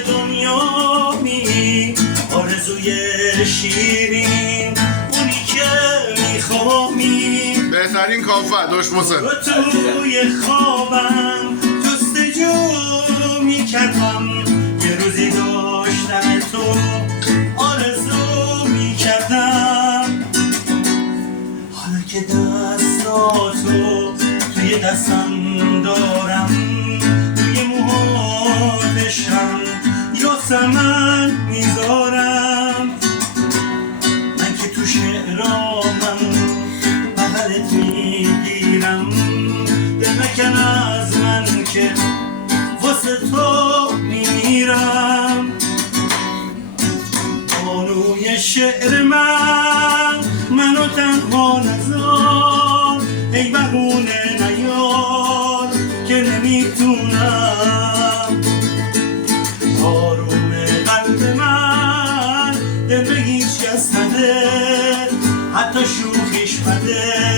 دنیا می آرزوی شیرین اونی که میخوامی بهترین کافه داشت محسن و توی خوابم جستجو میکردم یه روزی داشتن تو آرزو میکردم حالا که دستاتو توی دستم دارم توی موهاتشم یا سمن میذارم من که تو شعرامم بغلت میگیرم دل مکن از من که واسه تو میمیرم بانوی شعر منو تنها نذار ای بهونه نیار که نمیتونم آروم قلب من دل به هیچ کس نده حتی شوخیش بده